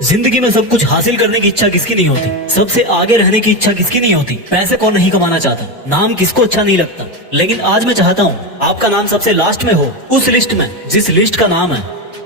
जिंदगी में सब कुछ हासिल करने की इच्छा किसकी नहीं होती? सबसे आगे रहने की इच्छा किसकी नहीं होती? पैसे कौन नहीं कमाना चाहता? नाम किसको अच्छा नहीं लगता? लेकिन आज मैं चाहता हूँ आपका नाम सबसे लास्ट में हो, उस लिस्ट में जिस लिस्ट का नाम है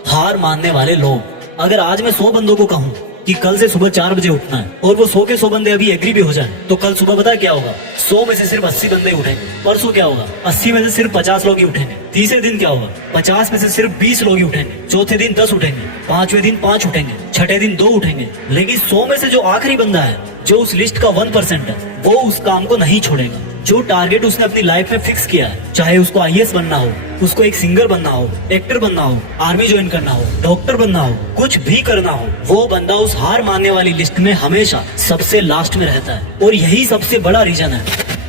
हार मानने वाले लोग। अगर आज मैं 100 बंदों को कहूँ कि कल से सुबह 4 बजे उठना है और वो 100 के 100 बंदे अभी एग्री भी हो जाए, तो कल सुबह पता क्या होगा? 100 में से सिर्फ 80 बंदे उठेंगे। परसों क्या होगा? 80 में से सिर्फ 50 लोग ही उठेंगे। तीसरे दिन क्या होगा? 50 में से सिर्फ 20 लोग ही उठेंगे। चौथे दिन 10 उठेंगे। पांचवें दिन 5 उठेंगे। छठे दिन 2 उठेंगे। लेकिन 100 में से जो आखिरी बंदा है, जो उस लिस्ट का 1% है, वो उस काम को नहीं छोड़ेगा। जो टारगेट उसने अपनी लाइफ में फिक्स किया है, चाहे उसको आईएएस बनना हो, उसको एक सिंगर बनना हो, एक्टर बनना हो, आर्मी ज्वाइन करना हो, डॉक्टर बनना हो, कुछ भी करना हो, वो बंदा उस हार मानने वाली लिस्ट में हमेशा सबसे लास्ट में रहता है। और यही सबसे बड़ा रीजन है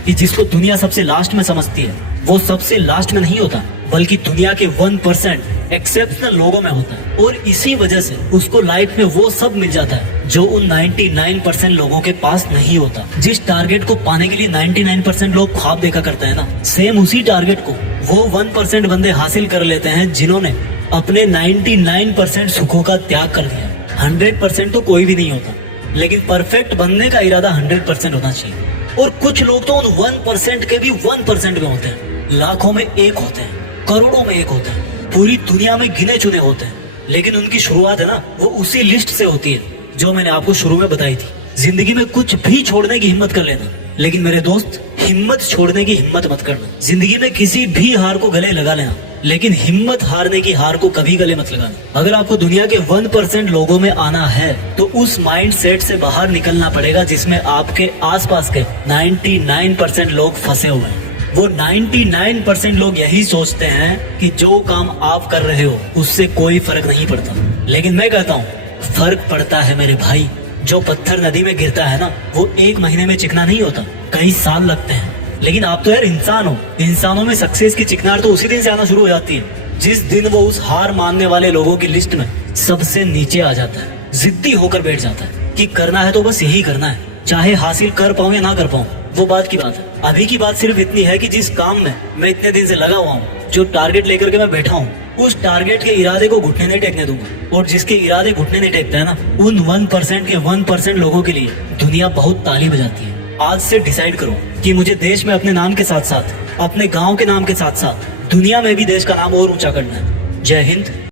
कि जिसको दुनिया सबसे लास्ट में समझती है, वो सबसे लास्ट में नहीं होता, बल्कि दुनिया के 1% एक्सेप्शनल लोगों में होता है। और इसी वजह से उसको लाइफ में वो सब मिल जाता है जो उन 99% लोगों के पास नहीं होता। जिस टारगेट को पाने के लिए 99% लोग ख्वाब देखा करते हैं ना, सेम उसी टारगेट को वो 1% बंदे हासिल कर लेते हैं जिन्होंने अपने 99% सुखों का त्याग कर दिया। 100% तो कोई भी नहीं होता, लेकिन परफेक्ट बनने का इरादा 100% होना चाहिए। और कुछ लोग तो उन 1% के भी 1% में होते हैं, लाखों में एक होते हैं, करोड़ों में एक होते हैं, पूरी दुनिया में गिने चुने होते हैं, लेकिन उनकी शुरुआत है ना, वो उसी लिस्ट से होती है जो मैंने आपको शुरू में बताई थी। जिंदगी में कुछ भी छोड़ने की हिम्मत कर लेना, लेकिन मेरे दोस्त, हिम्मत छोड़ने की हिम्मत मत करना। जिंदगी में किसी भी हार को गले लगा लेना, लेकिन हिम्मत हारने की हार को कभी गले मत लगाना। अगर आपको दुनिया के 1% लोगों में आना है, तो उस माइंड सेट से बाहर निकलना पड़ेगा जिसमें आपके आसपास के 99% लोग फंसे हुए हैं। वो 99% लोग यही सोचते हैं कि जो काम आप कर रहे हो उससे कोई फर्क नहीं पड़ता, लेकिन मैं कहता हूँ फर्क पड़ता है मेरे भाई। जो पत्थर नदी में गिरता है ना, वो 1 महीने में चिकना नहीं होता, कई साल लगते हैं। लेकिन आप तो यार इंसान हो, इंसानों में सक्सेस की चिकनार तो उसी दिन से आना शुरू हो जाती है जिस दिन वो उस हार मानने वाले लोगों की लिस्ट में सबसे नीचे आ जाता है, जिद्दी होकर बैठ जाता है कि करना है तो बस यही करना है, चाहे हासिल कर पाऊं या ना कर पाऊं, वो बात की बात है। अभी की बात सिर्फ इतनी है कि जिस काम में मैं इतने दिन से लगा हुआ हूँ, जो टारगेट लेकर के मैं बैठा हूँ, उस टारगेट के इरादे को घुटने नहीं टेकने दूंगा। और जिसके इरादे घुटने नहीं टेकते हैं ना, उन 1% के 1% लोगों के लिए दुनिया बहुत ताली बजाती है। आज से डिसाइड करो कि मुझे देश में अपने नाम के साथ साथ, अपने गाँव के नाम के साथ साथ दुनिया में भी देश का नाम और ऊंचा करना है। जय हिंद।